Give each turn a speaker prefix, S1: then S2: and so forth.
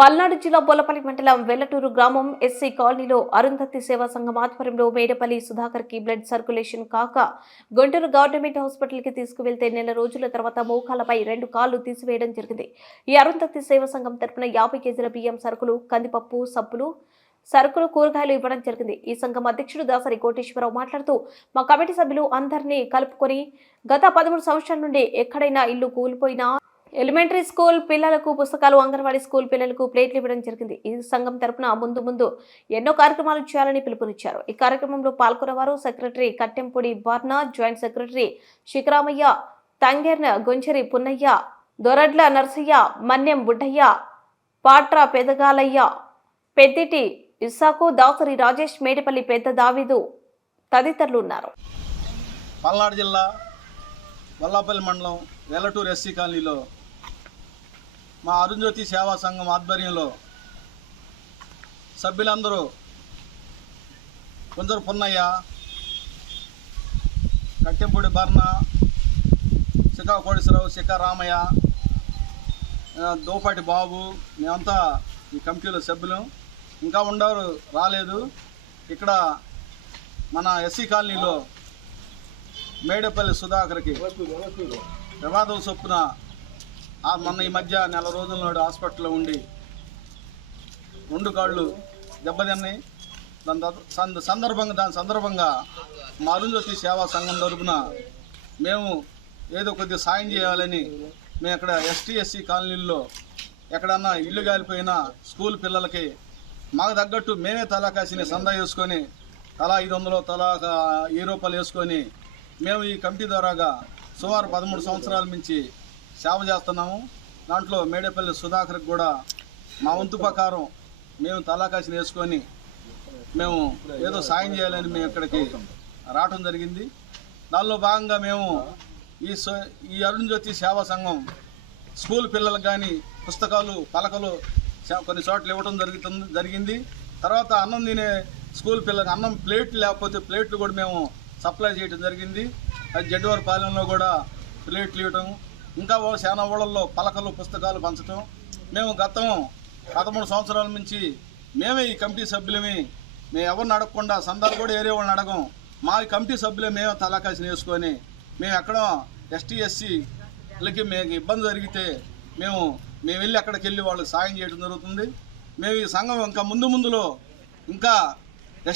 S1: పల్నాడు జిల్లా బోలపల్లి మండలం వెల్లటూరు గ్రామం ఎస్సీ కాలనీలో అరుంధతి సేవా సంఘం ఆధ్వర్యంలో మేడపల్లి సుధాకర్కి బ్లడ్ సర్క్యులేషన్ కాక గుంటూరు గవర్నమెంట్ హాస్పిటల్కి తీసుకువెళ్తే నెల రోజుల తర్వాత మోకాలపై రెండు కాళ్ళు తీసివేయడం జరిగింది. ఈ అరుంధతి సేవా సంఘం తరపున యాభై కేజీల బియ్యం సరుకులు కందిపప్పు సబ్బులు సరుకులు కూరగాయలు ఇవ్వడం జరిగింది. ఈ సంఘం అధ్యక్షుడు దాసరి కోటేశ్వరరావు మాట్లాడుతూ మా కమిటీ సభ్యులు అందరినీ కలుపుకొని గత పదమూడు సంవత్సరాల నుండి ఎక్కడైనా ఇల్లు కూలిపోయినా ఎలిమెంటరీ స్కూల్ పిల్లలకు పుస్తకాలు అంగన్వాడీ స్కూల్ పిల్లలకు ప్లేట్లు ఇవ్వడం జరిగింది. ఈ సంఘం తరపున ముందు ముందు ఎన్నో కార్యక్రమాలు చేయాలని పిలుపునిచ్చారు. ఈ కార్యక్రమంలో పాల్గొన్నవారు secretary Kattempudi Barna joint secretary Sikharamayya Tangerna Goncheri Punnayya Doradla Narsayya Manyam Buddayya Patra Pedagalayya Pedditi Issaku Dasari Rajesh Medipalli Pedda Davidu తదితరులు ఉన్నారు.
S2: పల్నాడు జిల్లా వల్లాపల్లి మండలం వెల్లటూరు ఎస్సీ కాలనీలో మా అరుణ్జ్యోతి సేవా సంఘం ఆధ్వర్యంలో సభ్యులందరూ కొందరు పున్నయ్య కట్టెంపూడి బర్ణ శిఖా కోడేశ్వరరావు శిఖా రామయ్య దోపాటి బాబు మేమంతా ఈ కమిటీలో సభ్యులు. ఇంకా ఉండరు రాలేదు. ఇక్కడ మన ఎస్సీ కాలనీలో మేడపల్లి సుధాకర్కి ప్రమాదం చొప్పున మొన్న ఈ మధ్య నెల రోజుల నాడు హాస్పిటల్లో ఉండి రెండు కాళ్ళు దెబ్బతిన్నాయి. దాని సంద- సందర్భంగా దాని సందర్భంగా మా అరుంధతి సేవా సంఘం తరపున మేము ఏదో కొద్దిగా సాయం చేయాలని మేము ఇక్కడ ఎస్టీ ఎస్సీ కాలనీల్లో ఎక్కడన్నా ఇల్లు కాలిపోయినా స్కూల్ పిల్లలకి మాకు తగ్గట్టు మేమే తలా కాసిన సందా వేసుకొని తలా ఐదు వందలు తలా ఒక వెయ్యి రూపాయలు వేసుకొని మేము ఈ కమిటీ ద్వారాగా సుమారు పదమూడు సంవత్సరాల నుంచి సేవ చేస్తున్నాము. దాంట్లో మేడేపల్లి సుధాకర్కి కూడా మా వంతు ప్రకారం మేము తలాకాసిన వేసుకొని మేము ఏదో సాయం చేయాలని మేము ఇక్కడికి రావటం జరిగింది. దానిలో భాగంగా మేము ఈ సో- ఈ అరుణ్ జ్యోతి సేవా సంఘం స్కూల్ పిల్లలకు కానీ పుస్తకాలు పలకలు కొన్ని చోట్ల ఇవ్వడం జరుగుతుంది జరిగింది. తర్వాత అన్నం తినే స్కూల్ పిల్లలకు అన్నం ప్లేట్లు లేకపోతే ప్లేట్లు కూడా మేము సప్లై చేయడం జరిగింది. అది జడ్వర్ పాలెంలో కూడా ప్లేట్లు ఇవ్వటం ఇంకా ఓ చాలా ఊళ్ళల్లో పలకలు పుస్తకాలు పంచటం. మేము గతం పదమూడు సంవత్సరాల నుంచి మేమే ఈ కమిటీ సభ్యులమి. మేము ఎవరిని అడగకుండా సందాలు కూడా ఏరే వాళ్ళని అడగం. మా కమిటీ సభ్యులే మేమే తలాకాసి వేసుకొని మేము ఎక్కడ ఎస్టీ ఎస్సీలకి మేము ఇబ్బంది జరిగితే మేము మేము వెళ్ళి అక్కడికి వెళ్ళి వాళ్ళకి సాయం చేయడం జరుగుతుంది. మేము ఈ సంఘం ఇంకా ముందు ముందులో ఇంకా